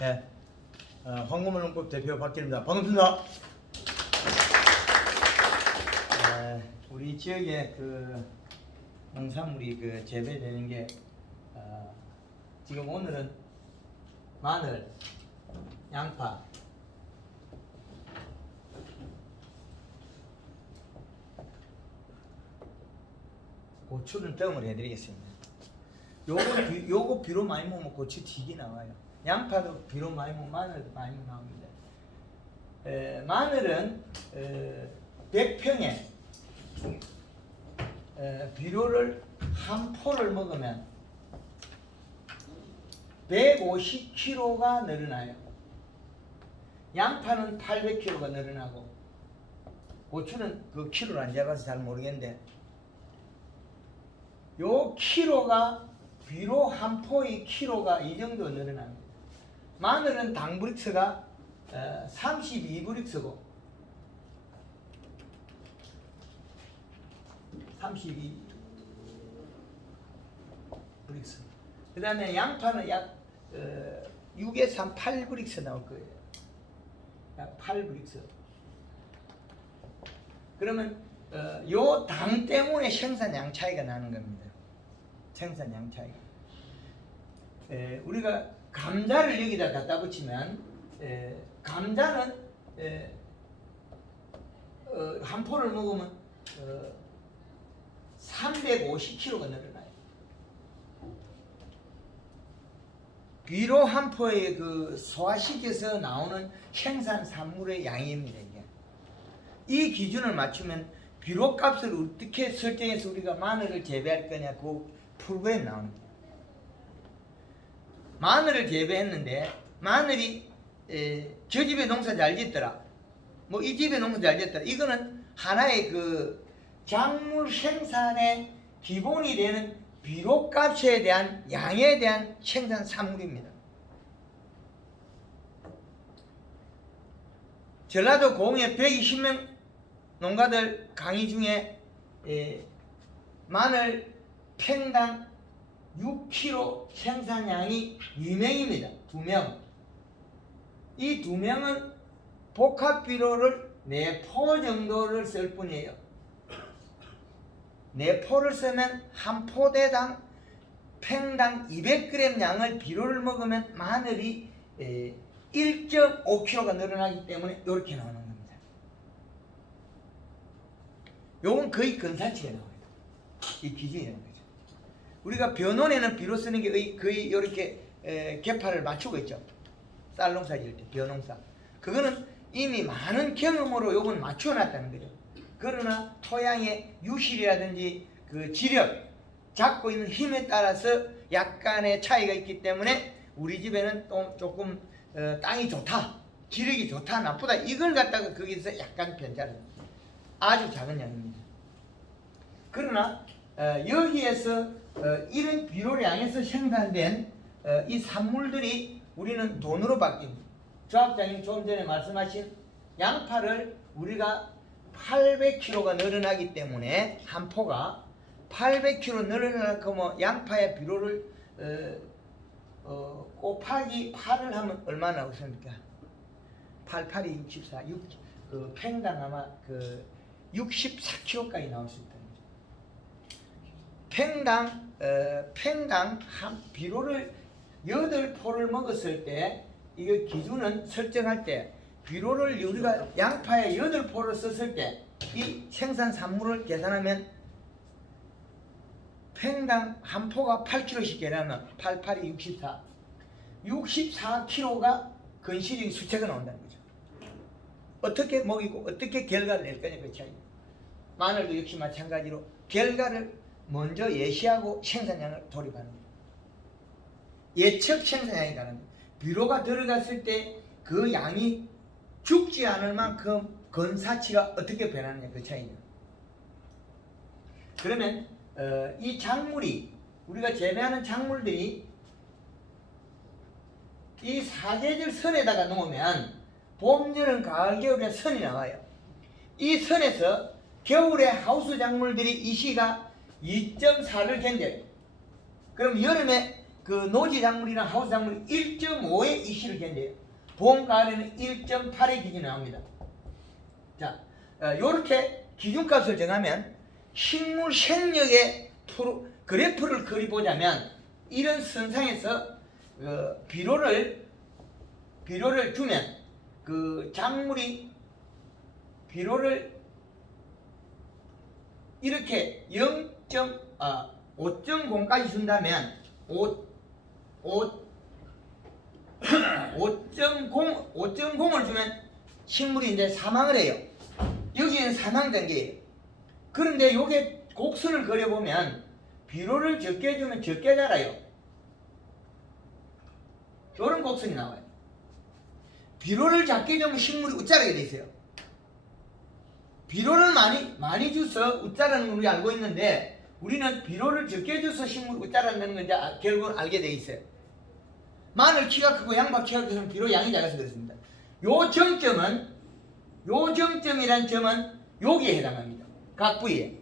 네. 황금을 농법 대표 박길입니다. 반갑습니다. 우리 지역에 그 농산물이 그 재배되는 게 지금 오늘은 마늘, 양파, 고추를 덤을 해드리겠습니다. 요거 비료 많이 먹으면 고추 튀기 나와요. 양파도 비료 많이 먹으면 마늘도 많이 나옵니다. 마늘은 100평에 비료를 한 포를 먹으면 150kg가 늘어나요. 양파는 800kg가 늘어나고, 고추는 그 키로를 안 잡아서 잘 모르겠는데, 요 키로가 비료 한 포의 키로가 이 정도 늘어납니다. 마늘은 당브릭스가 32브릭스고 32브릭스. 그 다음에 양파는 약 6에서 한 8브릭스 나올 거예요. 약 8브릭스. 그러면 요 당 때문에 생산량 차이가 나는 겁니다. 생산량 차이가. 우리가 감자를 여기다 갖다 붙이면 감자는 한 포를 먹으면 350kg가 늘어나요. 비료 한 포에 그 소화시켜서 나오는 생산산물의 양입니다. 이게. 이 기준을 맞추면 비료 값을 어떻게 설정해서 우리가 마늘을 재배할 거냐, 그 프로그램 나옵니다. 마늘을 재배했는데 마늘이 저 집에 농사 잘 짓더라, 뭐 이 집에 농사 잘 짓더라, 이거는 하나의 그 작물 생산의 기본이 되는 비료 값에 대한 양에 대한 생산 산물입니다. 전라도 공에 120명 농가들 강의 중에 마늘 팽당 6kg 생산량이 2명입니다. 2명. 이 2명은 복합 비료를 4포 정도를 쓸 뿐이에요. 4포를 쓰면 한 포대당 팽당 200g 양을 비료를 먹으면 마늘이 1.5kg가 늘어나기 때문에 이렇게 나오는 겁니다. 요건 거의 근사치가 나와요. 이 기준이라는 거죠. 우리가 벼논에는 비료 쓰는 게 거의 이렇게 계파를 맞추고 있죠. 쌀 농사 지을 때 벼농사. 그거는 이미 많은 경험으로 요건 맞춰 놨다는 거죠. 그러나 토양의 유실이라든지 그 지력, 잡고 있는 힘에 따라서 약간의 차이가 있기 때문에 우리 집에는 또 조금 땅이 좋다, 지력이 좋다, 나쁘다, 이걸 갖다가 거기서 약간 편차를, 아주 작은 양입니다. 그러나 여기에서 이런 비료량에서 생산된 이 산물들이 우리는 돈으로 바뀝니다. 조합장님 조금 전에 말씀하신 양파를 우리가 800kg가 늘어나기 때문에 한 포가 800kg 늘어나고 뭐 양파의 비료를 곱하기 8을 하면 얼마나 오십니까? 8, 8이 64, 팽당 아마 64kg까지 나올 수 있다. 팽당 한 비료를 8포를 먹었을 때, 이거 기준은 설정할 때 비료를 우리가 양파에 8포를 썼을 때 이 생산 산물을 계산하면 팽당 한 포가 8kg씩 계산하면 8, 8이 64, 64kg가 건실적인 수치가 나온다는 거죠. 어떻게 먹이고 어떻게 결과를 낼 거냐, 그 차이. 마늘도 역시 마찬가지로 결과를 먼저 예시하고 생산량을 돌입하는 거예요. 예측 생산량이 가는 거예요. 비료가 들어갔을 때 그 양이 죽지 않을 만큼 건사치가 어떻게 변하느냐, 그 차이죠. 그러면 이 작물이, 우리가 재배하는 작물들이 이 사계절 선에다가 놓으면 봄, 여름, 가을, 겨울에 선이 나와요. 이 선에서 겨울에 하우스 작물들이 이 시가 2.4를 견뎌요. 그럼 여름에 그 노지 작물이나 하우스 작물이 1.5의 이시를 견뎌요. 봄, 가을에는 1.8의 기준이 나옵니다. 자, 요렇게 기준값을 정하면 식물 생력의 그래프를 그려보자면 이런 선상에서 비료를 주면 그 작물이 비료를 이렇게 5.0까지 준다면 5.0을 주면 식물이 이제 사망을 해요. 여기는 사망 단계예요. 그런데 요게 곡선을 그려보면 비료를 적게 주면 적게 자라요. 이런 곡선이 나와요. 비료를 작게 주면 식물이 웃자라게 돼 있어요. 비료를 많이 줘서 웃자라는 걸 우리 알고 있는데 우리는 비료를 적게 줘서 식물이 웃자라는 걸 이제 결국은 알게 돼 있어요. 마늘 키가 크고 양파 키가 크면 비료 양이 작아서 그렇습니다. 요 정점이란 점은 여기에 해당합니다. 각 부위에.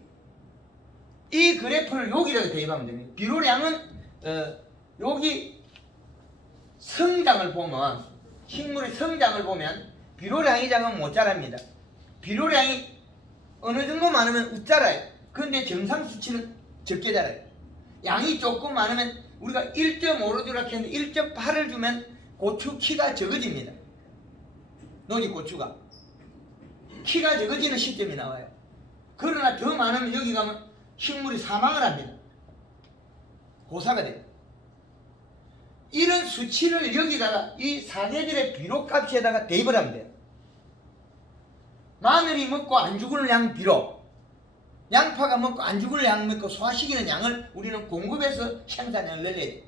이 그래프를 여기다가 대입하면 됩니다. 비료량은 여기 성장을 보면 식물의 성장을 보면 비료량이 작으면 못 자랍니다. 비료량이 어느 정도 많으면 웃자라요. 그런데 정상 수치는 적게 자라요. 양이 조금 많으면 우리가 1.5로 주라 했는데 1.8을 주면 고추 키가 적어집니다. 노지 고추가 키가 적어지는 시점이 나와요. 그러나 더 많으면 여기 가면 식물이 사망을 합니다. 고사가 돼요. 이런 수치를 여기다가 이 사계절의 비료값에다가 대입을 하면 돼요. 마늘이 먹고 안 죽을 양 비료, 양파가 먹고 안 죽을 양 먹고 소화시키는 양을 우리는 공급해서 생산량을 늘려야 돼요.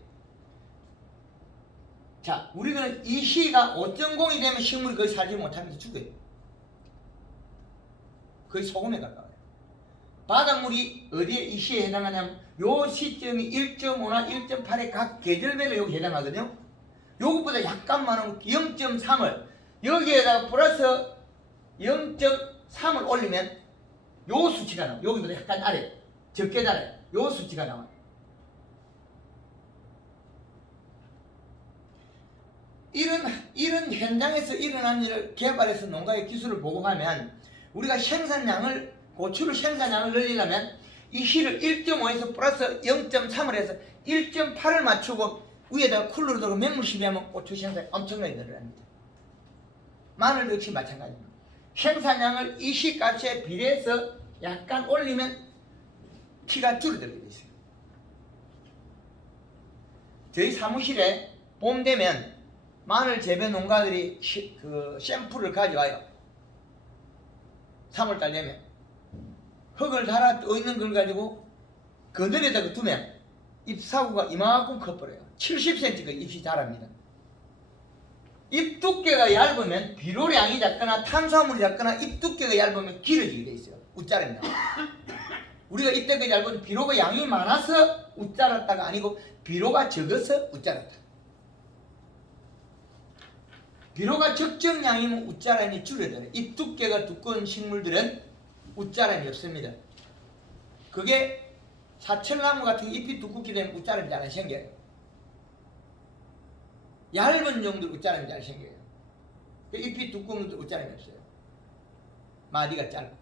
자, 우리는 이 시가 5.0이 되면 식물이 거의 살지 못하면서 죽어요. 거의 소금에 가까워요. 바닷물이 어디에 이 시에 해당하냐면 요 시점이 1.5나 1.8의 각 계절별로 여기 해당하거든요. 요것보다 약간 많은 0.3을 여기에다가 플러스 0.3을 올리면 요 수치가 나와요. 여기보다 약간 아래 적게 달아요. 요 수치가 나와요. 이런 현장에서 일어난 일을 개발해서 농가의 기술을 보고하면 우리가 고추를 생산량을 늘리려면 이 시를 1.5에서 플러스 0.3을 해서 1.8을 맞추고 위에다가 쿨러로 두고 맹물 시비하면 고추 생산이 엄청나게 늘어납니다. 마늘도 역시 마찬가지입니다. 생산량을 이 시 값에 비례해서 약간 올리면 키가 줄어들게 있어요. 저희 사무실에 봄 되면 마늘 재배 농가들이 샘플을 가져와요. 3월달 되면 흙을 달아 떠 있는 걸 가지고 그늘에다가 두면 잎사구가 이만큼 커버려요. 70cm가 잎이 자랍니다. 잎 두께가 얇으면 비료량이 작거나 탄수화물이 작거나 잎 두께가 얇으면 길어지게 돼 있어요. 웃자랍니다. 우리가 이때까지 얇은 비료가 양이 많아서 웃자랐다가 아니고 비료가 적어서 웃자랐다. 비료가 적정량이면 웃자람이 줄어들어요. 잎 두께가 두꺼운 식물들은 웃자람이 없습니다. 그게 사철나무 같은 잎이 두껍게 되면 웃자람이 잘 안 생겨요. 얇은 정도로 웃자람이 잘 생겨요. 잎이 두꺼운 것도 웃자람이 없어요. 마디가 짧고.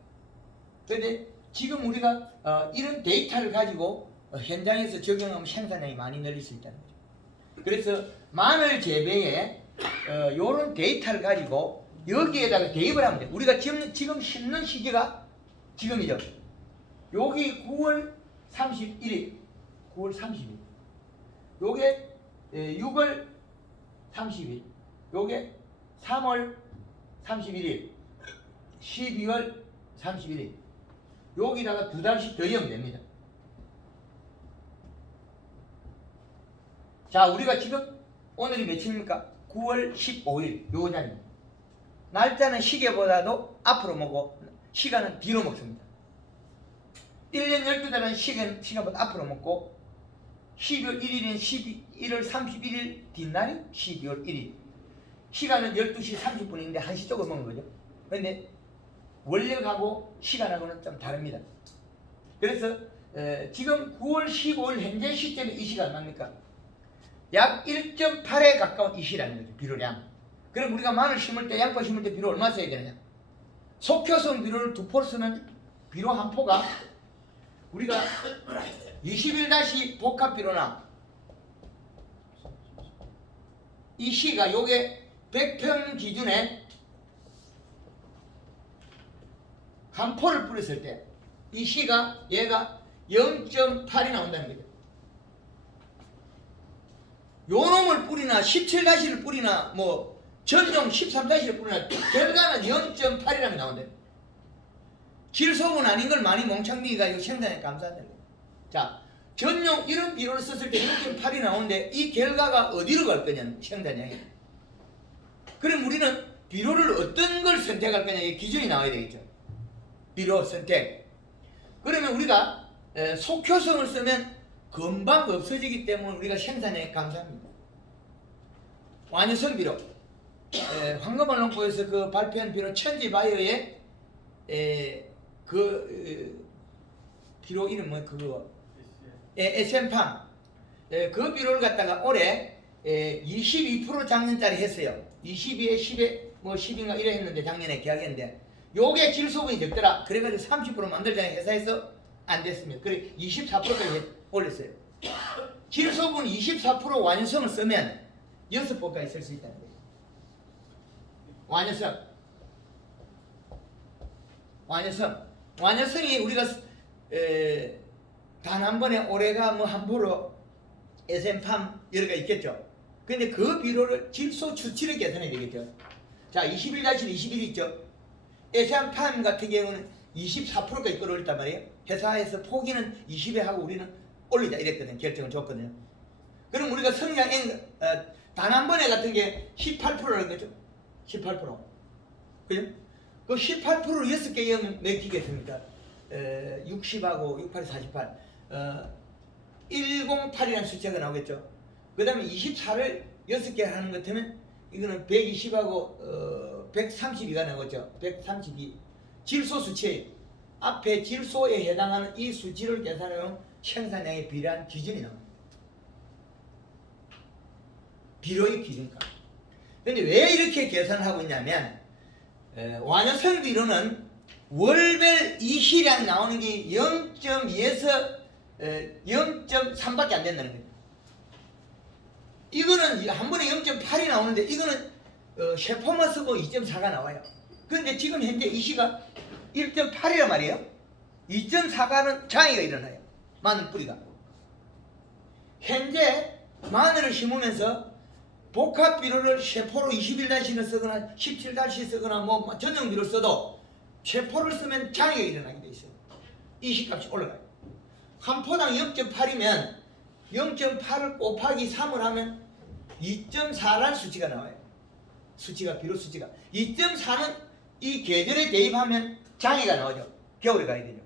그런데 지금 우리가 이런 데이터를 가지고 현장에서 적용하면 생산량이 많이 늘릴 수 있다는 거죠. 그래서 마늘 재배에 이런 데이터를 가지고 여기에다가 대입을 하면 돼요. 우리가 지금 심는 시기가 지금이죠. 여기 9월 31일, 9월 30일. 요게 6월 30일. 요게 3월 31일. 12월 31일. 여기다가 2달씩 더하면 됩니다. 자, 우리가 지금 오늘이 며칠입니까? 9월 15일 요 자리입니다. 날짜는 시계보다도 앞으로 먹고 시간은 뒤로 먹습니다. 1년 12달은 시간보다 앞으로 먹고 12월 1일은 1월 31일 뒷날이 12월 1일. 시간은 12시 30분인데 1시 쪽을 먹는 거죠. 그런데 원력하고 시간하고는 좀 다릅니다. 그래서 지금 9월 15일 현재 시점에 이 시간 뭡니까? 약 1.8에 가까운 이시라는 거죠. 비료량. 그럼 우리가 마늘 심을 때, 양파 심을 때 비료 얼마 써야 되느냐? 속효성 비료를 2포를 쓰면 비료 한 포가 우리가 21- 복합 비료나 이 시가 요게 100평 기준에 한 포를 뿌렸을 때 이 시가 얘가 0.8이 나온다는 거죠. 요 놈을 뿌리나 17-를 뿌리나 뭐 전용 13-를 뿌리나 결과는 0.8이라는 게 나온대. 질소분 아닌 걸 많이 몽창미가 이거 생산에 감사한다는 거예요. 자, 전용 이런 비료를 썼을 때 0.8이 나오는데 이 결과가 어디로 갈 거냐 생산량이. 그럼 우리는 비료를 어떤 걸 선택할 거냐 이 기준이 나와야 되겠죠. 비료 선택. 그러면 우리가 속효성을 쓰면 금방 없어지기 때문에 우리가 생산에 감사합니다. 완효성 비료. 황금알 농구에서 그 발표한 비료 천지바이오의 비료 이름 뭐 그거 SM팜 그 비료를 갖다가 올해 22% 작년짜리 했어요. 22에 10에 뭐 10인가 이래 했는데 작년에 계약했는데 요게 질소분이 적더라. 그래가지고 30% 만들자는 회사에서 안 됐습니다. 그래 24%까지 올렸어요. 질소분 24% 완효성을 쓰면 6포까지 쓸 수 있다는 거예요. 완효성이 우리가 단 한 번에 올해가 뭐 한 포로 SM팜 여러가 있겠죠. 근데 그 비료를 질소 추치를 계산해야 되겠죠. 자, 21-21 있죠. SM팜 같은 경우는 24%까지 끌어올렸단 말이에요. 회사에서 포기는 20에 하고 우리는 올리자 이랬거든요. 결정을 줬거든요. 그럼 우리가 성장액 단 한 번에 같은 게 18%라는 거죠. 18%. 그죠? 그 18%를 6개 하면 몇 기겠습니까? 60하고 68이 48. 108이라는 숫자가 나오겠죠. 그 다음에 24를 6개 하는 것 같으면 이거는 120하고 132가 나오겠죠. 132. 질소 수치. 앞에 질소에 해당하는 이 수치를 계산하면 생산량에 비례한 기준이 나옵니다. 비료의 기준값. 근데 왜 이렇게 계산을 하고 있냐면 완효성 비료는 월별 이시량 나오는 게 0.2에서 0.3밖에 안 된다는 거예요. 이거는 한 번에 0.8이 나오는데 이거는 셰퍼만 쓰고 2.4가 나와요. 그런데 지금 현재 이시가 1.8이란 말이에요. 2.4가는 장애가 일어나요. 마늘 뿌리가. 현재 마늘을 심으면서 복합 비료를 셰포로 21-를 쓰거나 17- 쓰거나 뭐 전용 비료를 써도 셰포를 쓰면 장애가 일어나게 돼 있어요. 이시값이 올라가요. 한 포당 0.8이면 0.8을 곱하기 3을 하면 2.4라는 수치가 나와요. 비료 수치가. 2.4는 이 계절에 대입하면 장애가 나오죠. 겨울에 가야 되죠.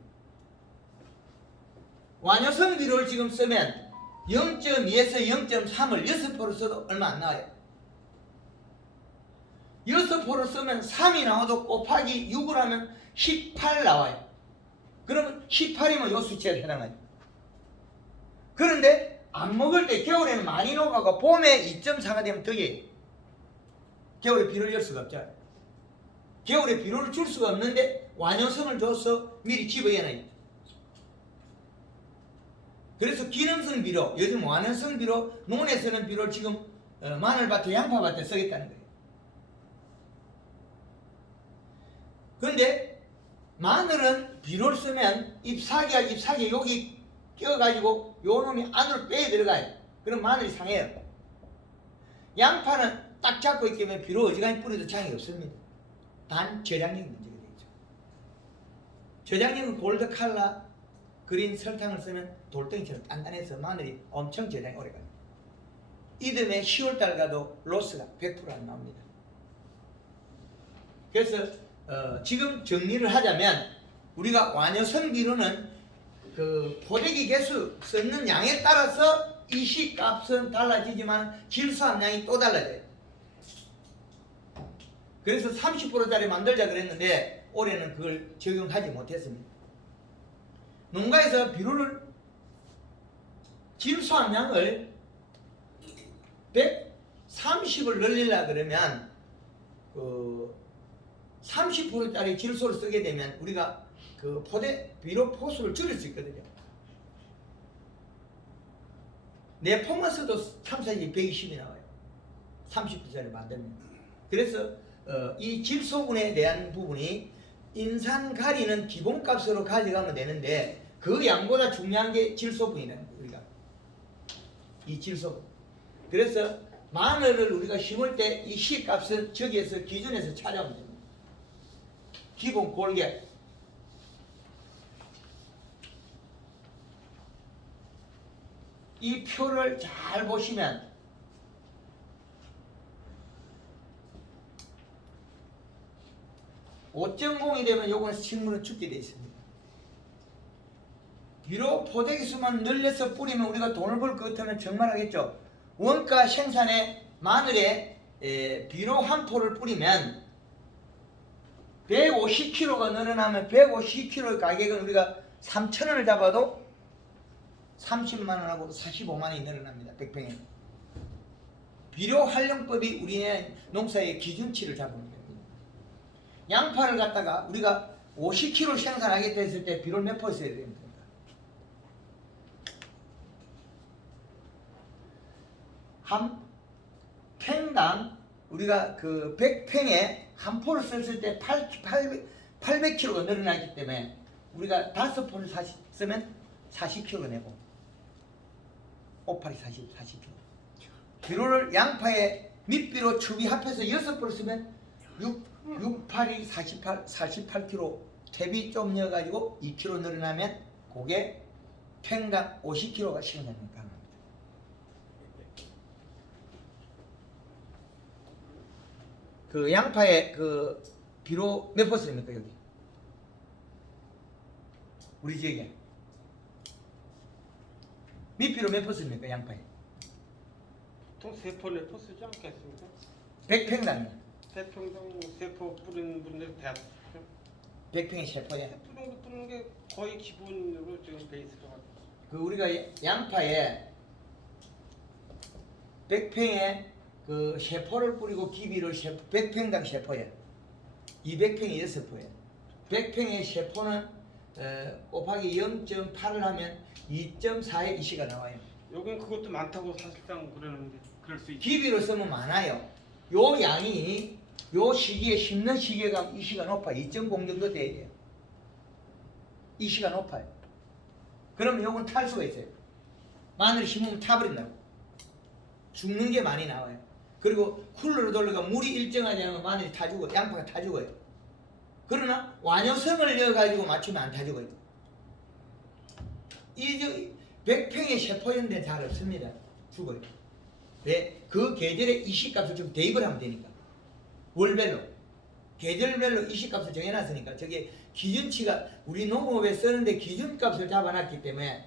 완효성 비료를 지금 쓰면 0.2에서 0.3을 6포로 써도 얼마 안 나와요. 6포로 쓰면 3이 나와도 곱하기 6을 하면 18 나와요. 그러면 18이면 이 수치에 해당하죠. 그런데 안 먹을 때 겨울에는 많이 녹아가 봄에 2.4가 되면 덕이에요. 겨울에 비료를 열 수가 없죠. 겨울에 비료를 줄 수가 없는데 완효성을 줘서 미리 집어넣어놔요. 그래서 기능성 비료, 요즘 완효성 비료, 논에 쓰는 비료를 지금 마늘밭에 양파밭에 쓰겠다는 거예요. 그런데 마늘은 비료를 쓰면 잎사귀 여기 껴가지고 요 놈이 안으로 빼 들어가요. 그럼 마늘이 상해요. 양파는 딱 잡고 있기 때문에 비료 어지간히 뿌려도 장이 없습니다. 단 저장력이 문제가 되죠. 저장력은 골드 칼라 그린 설탕을 쓰면 돌덩이처럼 단단해서 마늘이 엄청 저장이 오래가요. 이듬해 10월달 가도 로스가 100% 안 나옵니다. 그래서 지금 정리를 하자면 우리가 완효성 비료는 그 포대기 개수 쓰는 양에 따라서 이시 값은 달라지지만 질소 함량이 또 달라져요. 그래서 30%짜리 만들자 그랬는데 올해는 그걸 적용하지 못했습니다. 농가에서 비료를 질소 함량을 130을 늘리려 그러면 그 30%짜리 질소를 쓰게 되면 우리가 그 비료 포수를 줄일 수 있거든요. 내 포먼스도 참사지 120이 나와요. 30%짜리 만들면. 그래서 이 질소분에 대한 부분이 인산 가리는 기본값으로 가져가면 되는데 그 양보다 중요한 게 질소분이라는 거예요. 우리가 이 질소분. 그래서 마늘을 우리가 심을 때 이 시값은 저기에서 기준에서 찾아오면 됩니다. 기본 골격. 이 표를 잘 보시면 5.0이 되면 요거는 식물은 죽게 되어 있습니다. 비록 포대기수만 늘려서 뿌리면 우리가 돈을 벌 것 같으면 정말 하겠죠. 원가 생산에 마늘에 비료 한 포를 뿌리면 150kg가 늘어나면 150kg의 가격은 우리가 3,000원을 잡아도 30만원하고 45만원이 늘어납니다. 100평에. 비료 활용법이 우리의 농사의 기준치를 잡는 겁니다. 양파를 갖다가 우리가 50kg 생산하겠다 했을 때 비료를 몇 퍼 써야 됩니까? 한 팽당 우리가 그 100팽에 한 포를 썼을 때 800kg가 늘어나기 때문에 우리가 5포를 쓰면 40kg 내고 5, 8이 40kg. 비료를 양파에 밑비료 추비 합해서 6포를 쓰면 6, 8이 48kg. 퇴비 좀 넣어가지고 2kg 늘어나면 그게 팽당 50kg가 생산됩니다. 그 양파에 그 비료 몇 퍼 씁니까 여기? 우리 지역에 밑비료 몇 퍼 씁니까 양파에? 보통 3포 4포 쓰지 않겠습니까? 100팽당이요. 3평당 3포 뿌리는 분들 대학교 100팽에 3포에. 3포 정도 뿌리는 게 거의 기본으로 지금 베이스가 같아요. 그 우리가 양파에 100팽에 그 셰포를 뿌리고 기비를 100평당 셰포에 200평에 6포에 100평의 셰포는 곱하기 0.8을 하면 2.4의 이시가 나와요. 여긴 그것도 많다고 사실상 그러는데 그럴 수 있죠. 기비로 쓰면 많아요. 요 양이 요 시기에 심는 시기가 이시가 높아요. 2.0 정도 돼야 돼요. 이시가 높아요. 그러면 요건 탈 수가 있어요. 마늘 심으면 타버린다고. 죽는 게 많이 나와요. 그리고 쿨러로 돌려가 물이 일정하지 않으면 마늘이 타 죽어요. 양파가 타 죽어요. 그러나 완효성을 넣어가지고 맞추면 안 타 죽어요. 이 100평의 셰포연대 잘 없습니다. 죽어요. 왜? 그 계절의 이시값을 좀 대입을 하면 되니까. 월별로. 계절별로 이시값을 정해놨으니까 저게 기준치가 우리 농업에 쓰는데 기준값을 잡아놨기 때문에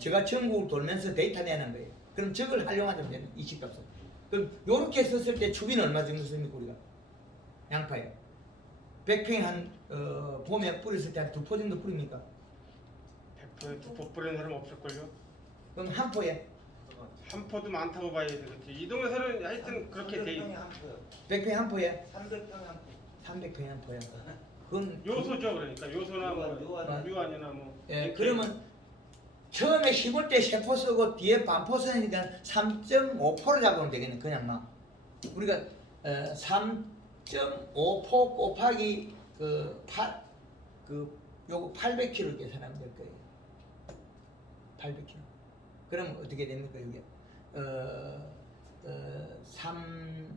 제가 전국을 돌면서 데이터 내는 거예요. 그럼 저걸 활용하면 되는 이시값을. 그럼 요렇게 썼을 때 추비는 얼마 정도 씁니까 우리가? 양파에 100평 한 봄에 뿌렸을 때 한 2포 정도 뿌립니까? 100포에 2포 뿌리는 사람 없을걸요? 그럼 한 포에 한 포도 많다고 봐야 되겠지. 이 동네에서는 하여튼 그렇게 돼 있어. 100평 한 포에 300평 한 포. 300평 한 포에 그건 요소죠. 그러니까 요소나 뭐 유한. 유한이나 뭐 그러면 처음에 심을 때 세포 쓰고 뒤에 반포 쓰니까 3.5포를 잡으면 되겠네. 그냥 막 우리가 3.5포 곱하기 요거 800kg 계산하면 될 거예요. 800kg. 그럼 어떻게 됩니까 이게? 3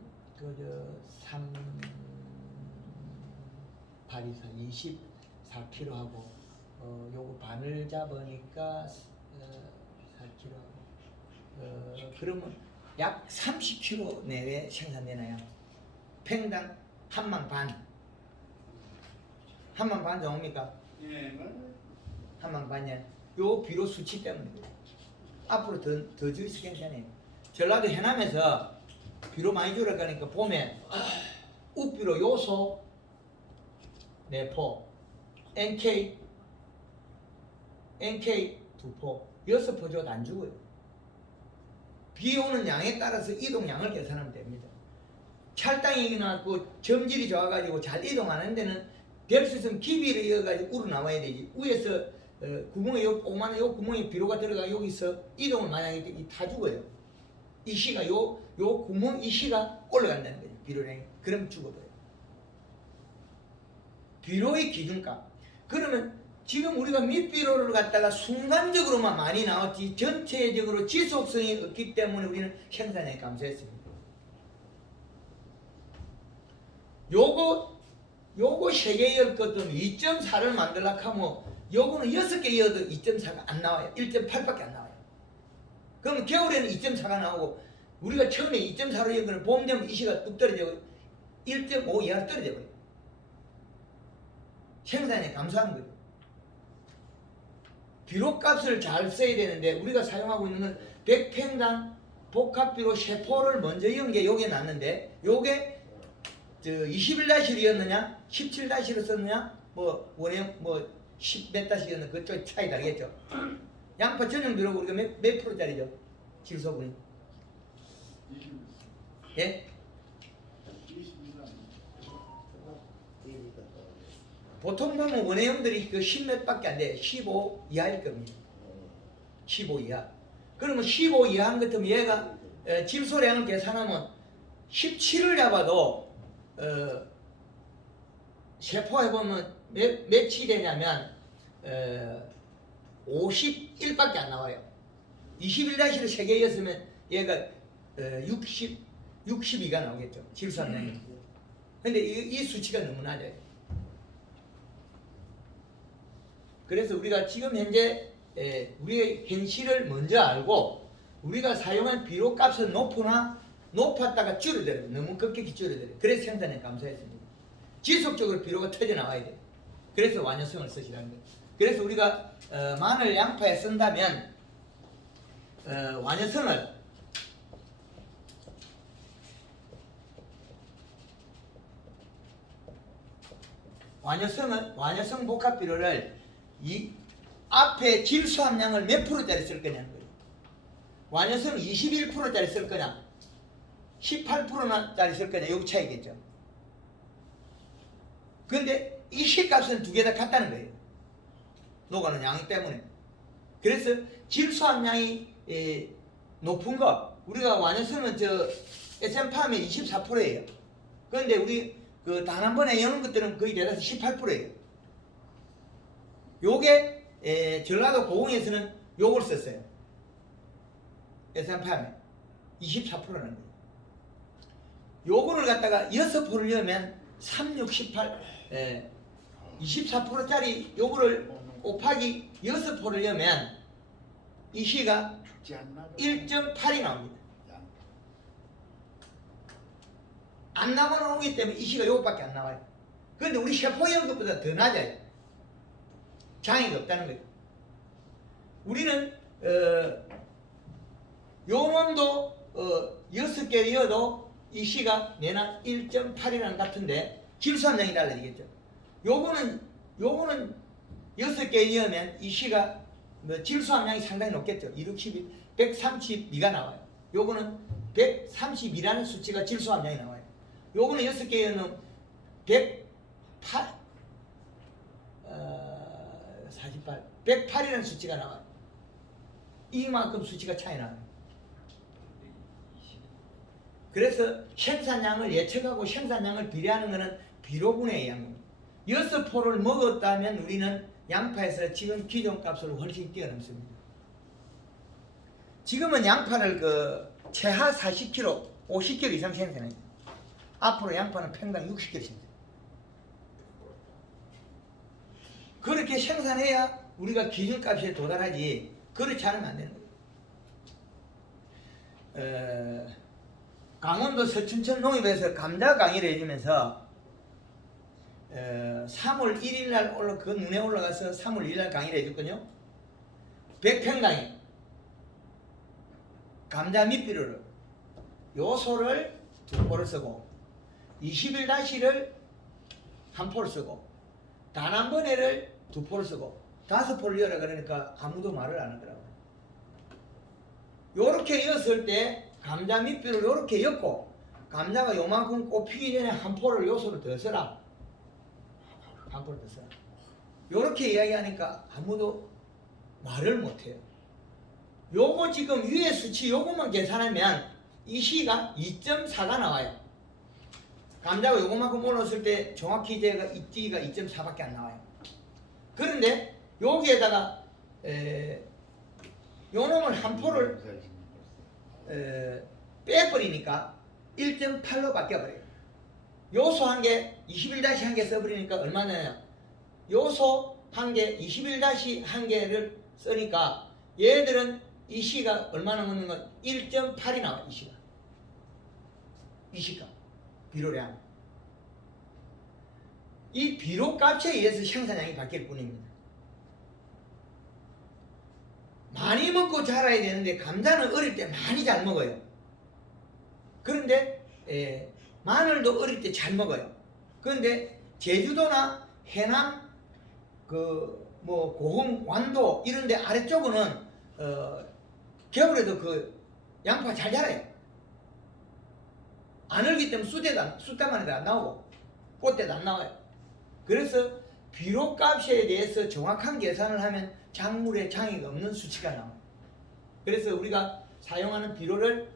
8, 24kg 하고 요거 반을 잡으니까 4kg 하고 그러면 약 30kg 내외 생산되나요? 팽당 한망 반. 한망 반 정도입니까? 예. 한망 반이야. 요 비료 수치 때문에 그래요. 앞으로 더 줄수 괜찮아요. 전라도 해남에서 비료 많이 줄을 가니까 봄에 욱비료 요소 4포, NK 2포, 6포 줘도 안 죽어요. 비 오는 양에 따라서 이동량을 계산하면 됩니다. 찰당이나 그 점질이 좋아가지고 잘 이동하는 데는 될 수 있으면 기비를 이어가지고 우러나와야 되지. 위에서 구멍에 요 오만한 요 구멍에 비료가 들어가 여기서 이동을 만약에 다 죽어요. 이 시가 요 구멍 이 시가 올라간다는 거죠. 비료량이. 그럼 죽어버려요. 비료의 기준값. 그러면 지금 우리가 밑비료를 갖다가 순간적으로만 많이 나왔지 전체적으로 지속성이 없기 때문에 우리는 생산량이 감소했습니다. 요거 3개 이을 것도 2.4를 만들려고 하면 요거는 6개 이어도 2.4가 안 나와요. 1.8밖에 안 나와요. 그러면 겨울에는 2.4가 나오고 우리가 처음에 2.4로 이은 거는 봄 되면 이 시가 뚝 떨어지고 1.5 이하로 떨어져 버려요. 생산량이 감소하는 거죠. 비료값을 잘 써야 되는데 우리가 사용하고 있는 건 100평당 복합비료 세포를 먼저 이은 게 요게 났는데 요게 21-1이었느냐 17-1을 썼느냐 뭐 원형 뭐 10몇-1이었느냐 그쪽 차이 다르겠죠. 양파 전용 비료가 우리가 몇 프로짜리죠? 질소분이 예? 보통 보면 원해형들이 그 10몇밖에 안 돼. 15 이하일 겁니다. 15 이하. 그러면 15 이하인 것 같으면 얘가 질소량을 계산하면 17을 잡아도 세포 해보면 몇이 되냐면 51밖에 안 나와요. 21-1을 3개였으면 얘가 62가 나오겠죠. 질소함량이. 근데 이 수치가 너무 낮아요. 그래서 우리가 지금 현재 우리의 현실을 먼저 알고 우리가 사용한 비료값은 높았다가 줄어들어요. 너무 급격히 줄어들어요. 그래서 생산량이 감소했습니다. 지속적으로 비료가 터져 나와야 돼요. 그래서 완효성을 쓰시라는 거예요. 그래서 우리가 마늘, 양파에 쓴다면 완효성 복합 비료를 이 앞에 질소 함량을 몇 프로짜리 쓸 거냐는 거예요. 완효성은 21%짜리 쓸 거냐 18%짜리 쓸 거냐 요 차이겠죠. 근데 이 시값은 두 개 다 같다는 거예요. 녹아는 양 때문에. 그래서 질소 함량이 높은 거 우리가 완효성은 SM팜의 24%예요. 그런데 우리 그 단 한 번에 여는 것들은 거의 대다수 18%예요. 요게 전라도 고흥에서는 요걸 썼어요. SM팜에 24%라는 거예요. 요거를 갖다가 6포를 넣으면 3, 6, 18 24%짜리 요거를 곱하기 6포를 넣으면 이 시가 1.8이 나옵니다. 안 나오기 때문에 이 시가 요것밖에 안 나와요. 그런데 우리 세포 연급보다 더 낮아요. 장애가 없다는 거예요. 우리는 요놈도 6개 이어도 이 시가 내나 1.8이랑 같은데 질소함량이 달라지겠죠. 요거는 6개 이으면 이 시가 질소함량이 상당히 높겠죠. 2, 6, 12, 132가 나와요. 요거는 132라는 수치가 질소함량이 나와요. 요거는 6개 이으면 108이라는 수치가 나와요. 이만큼 수치가 차이 나요. 그래서 생산량을 예측하고 생산량을 비례하는 것은 비료분에 의한 겁니다. 6포를 먹었다면 우리는 양파에서 지금 기존 값으로 훨씬 뛰어넘습니다. 지금은 양파를 최하 40kg, 50kg 이상 생산해요. 앞으로 양파는 평당 60kg 생산해요. 그렇게 생산해야 우리가 기준값에 도달하지 그렇지 않으면 안 되는 거예요. 강원도 서춘천 농협에서 감자 강의를 해주면서 3월 1일날 그 눈에 올라가서 3월 1일날 강의를 해줬거든요. 100평당에 감자 밑비료를 요소를 2포를 쓰고 21-1을 1포를 쓰고 단 한 번에를 2포를 쓰고 5포를 열어 그러니까 아무도 말을 안 하더라고요. 요렇게 였을 때 감자 밑비를 요렇게 엮고 감자가 요만큼 꼽히기 전에 한 포를 요소를 더 써라. 한 포를 더 써라. 요렇게 이야기하니까 아무도 말을 못해요. 요거 지금 위에 수치 요것만 계산하면 이 시가 2.4가 나와요. 감자가 요거만큼 올랐을 때 정확히 제가 이가 2.4밖에 안 나와요. 그런데 여기에다가 요 놈을 한 포를 빼버리니까 1.8로 바뀌어버려요. 요소 한 개 21-1개 써버리니까 얼마나 요소 한 개 21-1개를 쓰니까 얘들은 이 시가 얼마나 먹는 건 1.8이 나와. 이 시가 이 시가 비료량 이 비료 값에 의해서 생산량이 바뀔 뿐입니다. 많이 먹고 자라야 되는데 감자는 어릴 때 많이 잘 먹어요. 그런데 마늘도 어릴 때 잘 먹어요. 그런데 제주도나 해남 뭐 고흥 완도 이런데 아래쪽은 겨울에도 그 양파 잘 자라요. 안 얼기 때문에 쑥대만 해도 안 나오고 꽃대도 안 나와요. 그래서 비료값에 대해서 정확한 계산을 하면 작물에 장애가 없는 수치가 나와요. 그래서 우리가 사용하는 비료를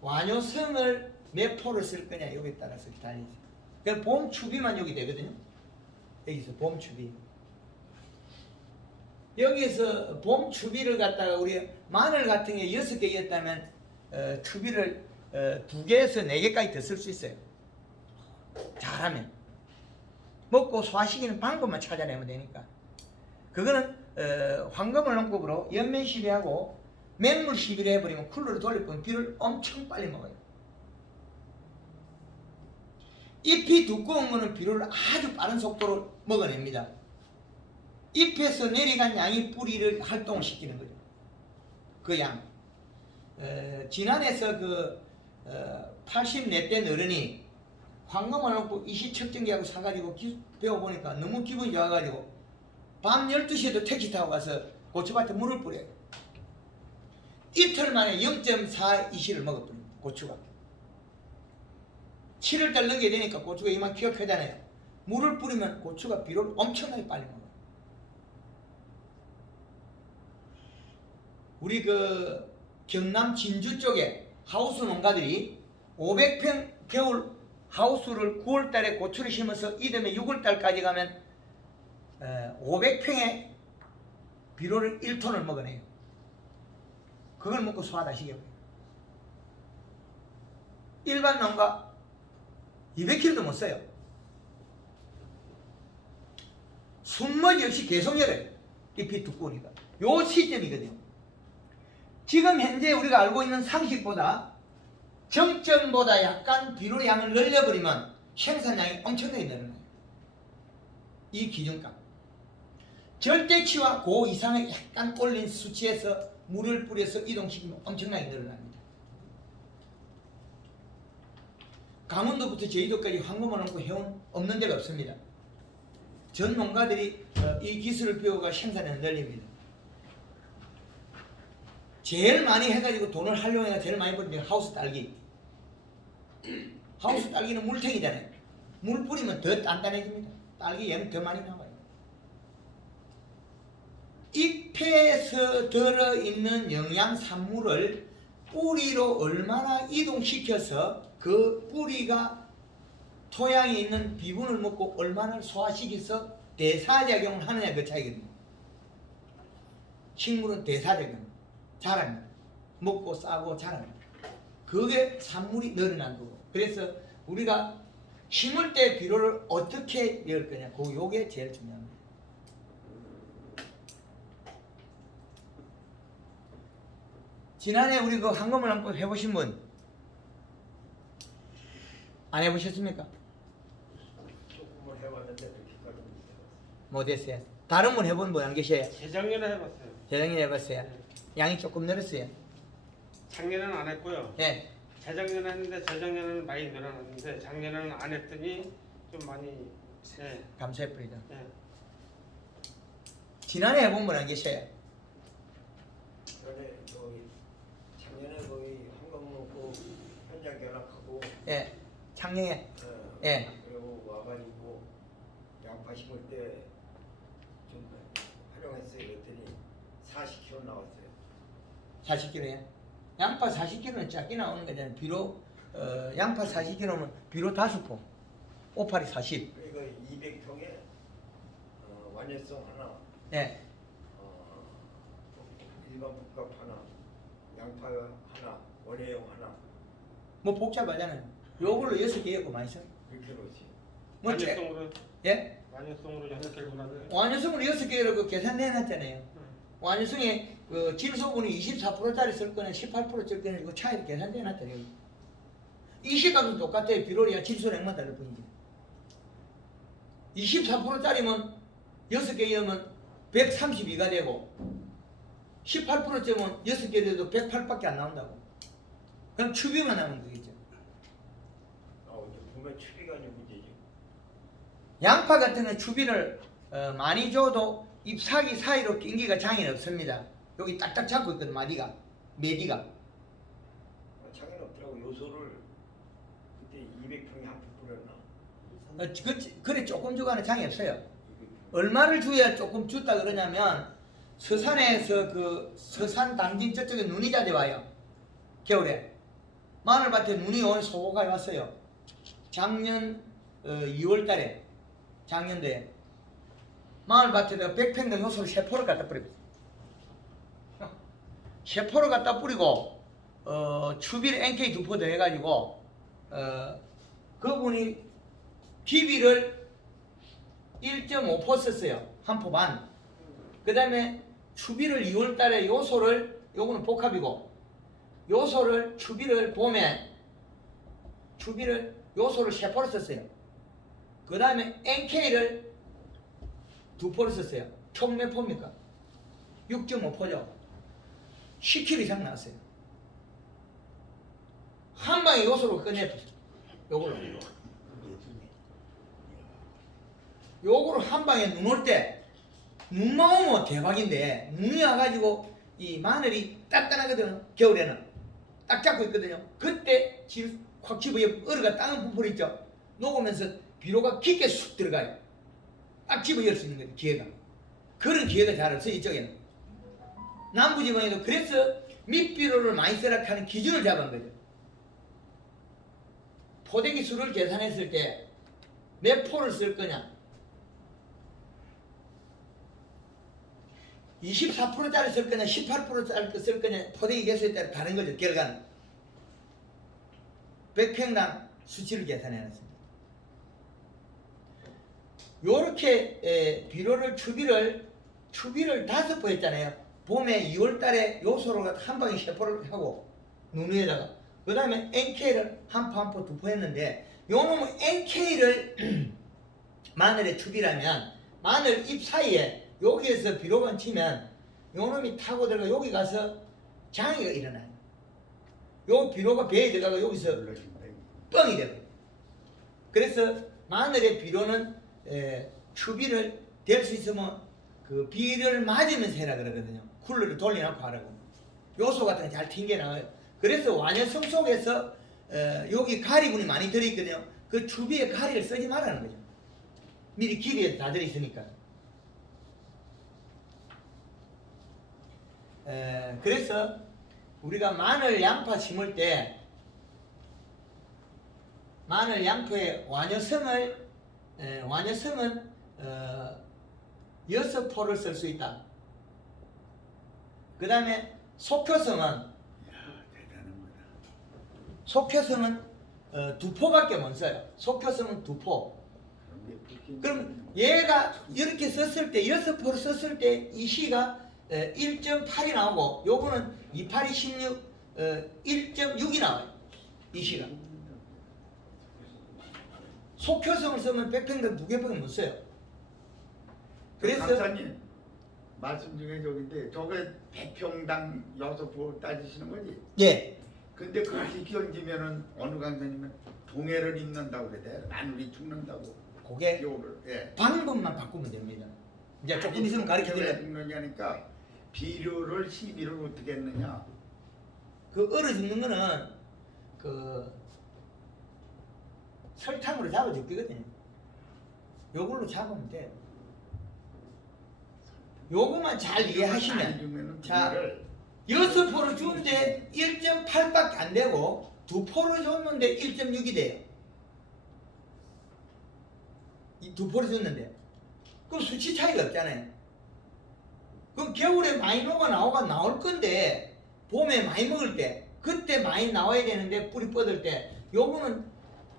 완효성을 몇 포를 쓸 거냐 여기에 따라서 달리죠. 그러니까 봄 추비만 여기 되거든요. 여기서 봄 추비. 여기에서 봄 추비를 갖다가 우리 마늘 같은 게 6개였다면 추비를 2개에서 4개까지 더 쓸 수 있어요. 잘하면. 먹고 소화시키는 방법만 찾아내면 되니까. 그거는 황금을 농법으로 연면 시비하고 맹물 시비를 해버리면 쿨러를 돌려보면 비를 엄청 빨리 먹어요. 잎이 두꺼운 거는 비료를 아주 빠른 속도로 먹어냅니다. 잎에서 내려간 양이 뿌리를 활동을 시키는 거죠. 그 양. 지난해에서 84대 어른이 황금을 넣고 이시 측정기하고 사가지고 배워보니까 너무 기분이 좋아가지고 밤 12시에도 택시 타고 가서 고추밭에 물을 뿌려요. 이틀 만에 0.4 이시를 먹어버립니다. 고추가. 7월달 넣게 되니까 고추가 이만 키가 크잖아요. 물을 뿌리면 고추가 비료를 엄청나게 빨리 먹어요. 우리 경남 진주 쪽에 하우스 농가들이 500평 겨울 하우스를 9월달에 고추를 심어서 이듬해 6월달까지 가면 500평에 비료를 1톤을 먹어내요. 그걸 먹고 소화다 시켜버려요. 일반 농가 200kg도 못 써요. 숨머지 없이 계속 열어요. 잎이 두꺼우니까. 요 시점이거든요. 지금 현재 우리가 알고 있는 상식보다 정점보다 약간 비료 양을 늘려버리면 생산량이 엄청나게 늘어나요. 이 기준값. 절대치와 그 이상의 약간 올린 수치에서 물을 뿌려서 이동시키면 엄청나게 늘어납니다. 강원도부터 제주도까지 황금을 넣고 해온 없는 데가 없습니다. 전 농가들이 이 기술을 배워가 생산을 늘립니다. 제일 많이 해가지고 돈을 활용해가 제일 많이 버는 게 하우스 딸기. 하우스 딸기는 물탱이잖아요. 물 뿌리면 더 단단해집니다. 딸기 얘는 더 많이 나와요. 잎에서 들어있는 영양산물을 뿌리로 얼마나 이동시켜서 그 뿌리가 토양에 있는 비분을 먹고 얼마나 소화시켜서 대사작용을 하느냐 그 차이거든요. 식물은 대사작용 자랍니다. 먹고 싸고 자랍니다. 그게 산물이 늘어난 거고. 그래서 우리가 심을 때 비료를 어떻게 넣을 거냐 요게 제일 중요합니다. 지난해 우리 황금을 한번 해보신 분 안 해보셨습니까? 조금은 해봤는데 그렇게까지 못했어요. 다른 분 해본 분 안 계셔요? 재작년에 해봤어요. 재작년에 해봤어요. 양이 조금 늘었어요. 작년에는 안 했고요. 네. 재작년에 했는데 재작년에는 많이 늘어났는데 작년에는 안 했더니 좀 많이 감사해버리다. 네. 지난해 해본 분 안 계셔요? 전에 저기 창녕에. 예. 그리고 와가지고 양파 심을 때 좀 활용했어요. 그랬더니 40kg 나왔어요. 40kg에. 양파 40kg는 작게 나오는 거잖아요. 비로 양파 40kg면 비로 5포. 오파리 40. 그러니까 200평에 완효성 하나, 예. 일반 복합 하나, 양파 하나, 원예용 하나 뭐 복잡하잖아요. 요걸로 6개였고 많이 써. 이렇게 놓지. 뭐 완효성으로 예? 완효성으로 6개를 나는. 완효성으로 6개라고 계산해놨잖아요. 완효성에 그 질소분이 24%짜리 쓸 거는 18% 쓸 거는 그 차이를 계산해놨잖아요. 이 시각도 똑같아요. 비로리아 질소량만 다를 뿐이지. 24%짜리면 6개이면 132가 되고 18%쯤은 6개 돼도 108밖에 안 나온다고. 그럼 추비만 하면 되겠죠. 보면 추비가 아니고 문제지. 양파 같은 경우는 추비를 많이 줘도 잎사귀 사이로 낀기가 장애는 없습니다. 여기 딱딱 잡고 있거든. 마디가 메디가. 장애는 없더라고. 요소를 그때 200평에 한 푼 뿌렸나? 그래 조금 주가는 장애 없어요. 얼마를 줘야 조금 줬다 그러냐면 서산에서 그 서산 당진 저쪽에 눈이 자주 와요. 겨울에 마늘밭에 눈이 온 소고가 왔어요. 작년 2월달에 작년도에 마늘밭에다가 100평당 효소를 세포를 갖다 뿌렸어요. 세포를 갖다 뿌리고 추비를 NK 2포 더해가지고 그분이 기비를 1.5포 썼어요. 한 포 반. 그 다음에 추비를 2월달에 요소를 요거는 복합이고 요소를 추비를 봄에 추비를 요소를 3포를 썼어요. 그 다음에 NK를 2포를 썼어요. 총 몇 포입니까? 6.5포죠. 10kg 이상 나왔어요. 한 방에 요소로 꺼내버렸어요. 요거를 한 방에 눈 올 때 눈만 오면 대박인데 눈이 와가지고 이 마늘이 단단하거든요. 겨울에는 딱 잡고 있거든요. 그때 확 집어요. 얼어가 땅은 부풀어 있죠. 녹으면서 비료가 깊게 쑥 들어가요. 딱 집어열 수 있는 거예요. 기회가. 그런 기회가 잘 없어요. 이쪽에는. 남부지방에도 그래서 밑비료를 많이 쓰라 하는 기준을 잡은 거죠. 포대기 수를 계산했을 때 몇 포를 쓸 거냐. 24%짜리 쓸 거냐 18%짜리 쓸 거냐 포대기 개수에 따라 다른 거죠. 결과는 100평당 수치를 계산해놨습니다. 요렇게 비료를 추비를 5포 했잖아요. 봄에 2월달에 요소를 한 방에 3포를 하고 눈 위에다가 그 다음에 NK를 한 포 2포 했는데 요놈은 NK를 마늘에 추비라면 마늘 잎 사이에 여기에서 비료만 치면 요놈이 타고 들어가 여기 가서 장애가 일어나요. 요 비료가 배에 들어가고 여기서 뻥이 돼요. 그래서 마늘의 비료는 추비를 될 수 있으면 그 비를 맞으면서 해라 그러거든요. 쿨러를 돌려놓고 하라고. 요소 같은 거 잘 튕겨 나와요. 그래서 완효성 속에서 여기 가리분이 많이 들어있거든요. 그 추비에 가리를 쓰지 말라는 거죠. 미리 기비에 다 들어있으니까. 그래서 우리가 마늘 양파 심을 때 마늘 양파의 완효성은 6포를 쓸 수 있다. 그 다음에 속효성은 속효성은 2포밖에 못 써요. 속효성은 2포. 그럼 얘가 이렇게 썼을 때 6포를 썼을 때 이 시가 1.8이 나오고 요거는 28이 16 1.6이 나와요. 이 시가 속효성을 쓰면 100평당 2개밖에 못 써요. 그래서 강사님 말씀 중에 저긴데 저게 100평당 6포 따지시는 거지? 예. 근데 그렇게 기울지면은 어느 강사님은 동해를 입는다고 그래. 마늘이 죽는다고. 그게 비료를. 예. 방법만 바꾸면 됩니다. 이제 조금 있으면 가르쳐 비료가 드려요. 죽느냐니까 비료를 시비를 어떻게 했느냐? 그 얼어 죽는 거는 그 설탕으로 잡아 적거든요. 요걸로 잡으면 돼요. 요거만 잘 이해하시면 자 6포를 주는데 1.8밖에 안 되고 2포를 줬는데 1.6이 돼요. 이 2포를 줬는데 그럼 수치 차이가 없잖아요. 그럼 겨울에 많이 녹아 나올 건데 봄에 많이 먹을 때 그때 많이 나와야 되는데 뿌리 뻗을 때 요거는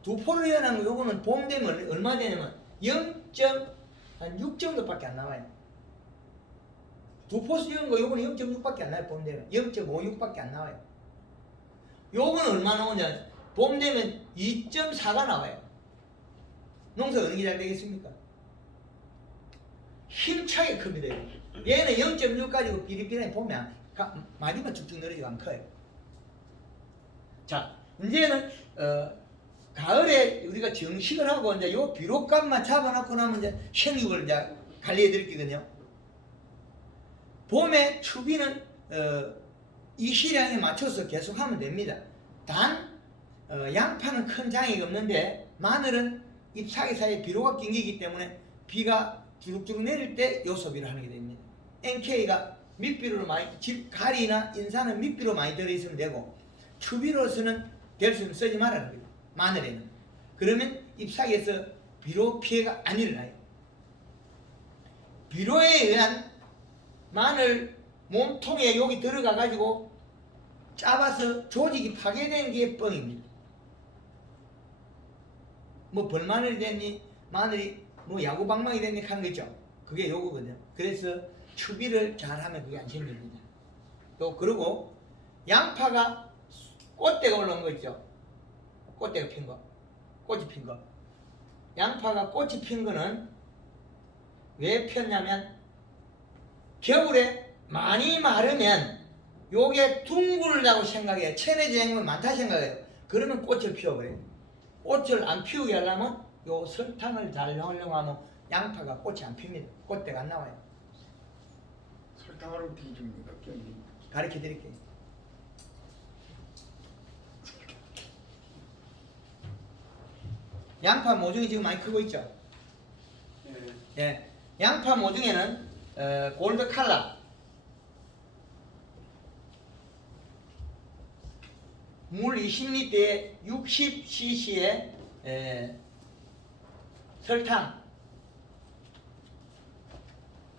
2포를 해야 하는 거 요거는 봄 되면 얼마 되냐면 0.6 정도밖에 안 나와요. 2포 씌운 거 요거는 0.6밖에 안 나와요. 봄 되면 0.56밖에 안 나와요. 요거는 얼마 나오냐 봄 되면 2.4가 나와요. 농사 어느 게 잘 되겠습니까? 힘차게 큽니다. 얘는 0.6 가지고 비리비리 보면 마디만 쭉쭉 늘어지고 안 커요. 자, 이제는 가을에 우리가 정식을 하고 이제 요 비료값만 잡아놓고 나면 이제 생육을 이제 관리해 드릴 거거든요. 봄에 추비는 이 시량에 맞춰서 계속 하면 됩니다. 단 양파는 큰 장애가 없는데 마늘은 잎사귀 사이에 비료가 낑기기 때문에 비가 주룩주룩 내릴 때 요 소비를 하게 됩니다. NK가 밑비료로 많이 가리나 인산은 밑비료 많이 들어있으면 되고 추비로서는 될 수 있으면 쓰지 말라는 거예요. 마늘에는. 그러면 잎사귀에서 비료 피해가 안 일어나요. 비료에 의한 마늘 몸통에 여기 들어가 가지고 짜봐서 조직이 파괴된 게 뻥입니다. 뭐 벌마늘이 됐니 마늘이 뭐 야구방망이 됐니 하는 거 있죠. 그게 요거거든요. 그래서 추비를 잘하면 그게 안 생깁니다. 또 그리고 양파가 꽃대가 올라온 거 있죠. 꽃대가 핀 거, 꽃이 핀 거. 양파가 꽃이 핀 거는 왜 폈냐면 겨울에 많이 마르면 요게 둥글다고 생각해요. 체내제형이 많다 생각해요. 그러면 꽃을 피워버려요. 꽃을 안 피우게 하려면 요 설탕을 잘 넣으려고 하면 양파가 꽃이 안 핍니다. 꽃대가 안 나와요. 설탕을 어떻게 줍니까? 가르쳐 드릴게요. 양파 모종이 지금 많이 크고 있죠? 예. 양파 모종에는 골드 칼라 물 20리터에 60cc의 설탕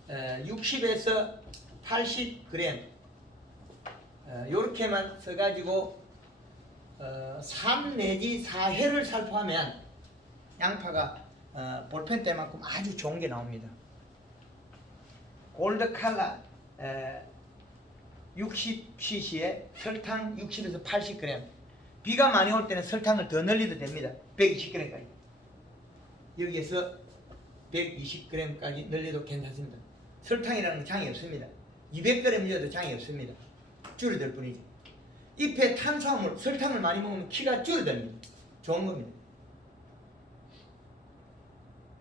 60에서 80g 요렇게만 써가지고 3 내지 4회를 살포하면 양파가 볼펜 때만큼 아주 좋은 게 나옵니다. 골드 칼라 60cc에 설탕 60에서 80g. 비가 많이 올 때는 설탕을 더 늘려도 됩니다. 120g까지. 여기에서 120g까지 늘려도 괜찮습니다. 설탕이라는 건 장이 없습니다. 200g 넣어도 장이 없습니다. 줄어들 뿐이지. 잎에 탄수화물, 설탕을 많이 먹으면 키가 줄어듭니다. 좋은 겁니다.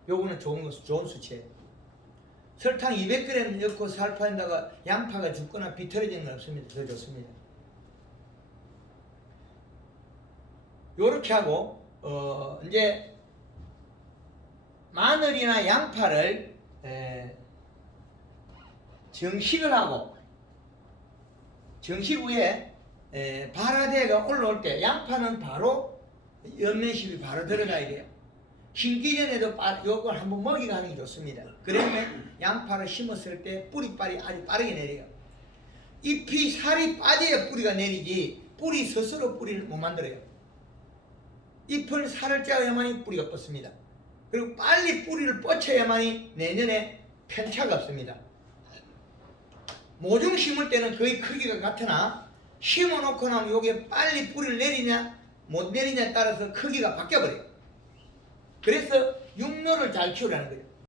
요거는 좋은 수치예요. 설탕 200g 넣고 살포한다가 양파가 죽거나 비틀어지는 건 없습니다. 더 좋습니다. 요렇게 하고 이제 마늘이나 양파를 정식을 하고 정식 후에 발화대가 올라올 때 양파는 바로 연면십이 바로 들어가야 돼요. 심기 전에도 요걸 한번 먹이가 하는 게 좋습니다. 그러면 양파를 심었을 때 뿌리빨이 아주 빠르게 내려요. 잎이 살이 빠져야 뿌리가 내리지 뿌리 스스로 뿌리를 못 만들어요. 잎을 살을 짜야만이 뿌리가 뻗습니다. 그리고 빨리 뿌리를 뻗쳐야만이 내년에 편차가 없습니다. 모종 심을 때는 거의 크기가 같으나 심어놓고 나면 요게 빨리 뿌리를 내리냐 못 내리냐에 따라서 크기가 바뀌어버려요. 그래서 육묘를 잘 키우라는 거죠.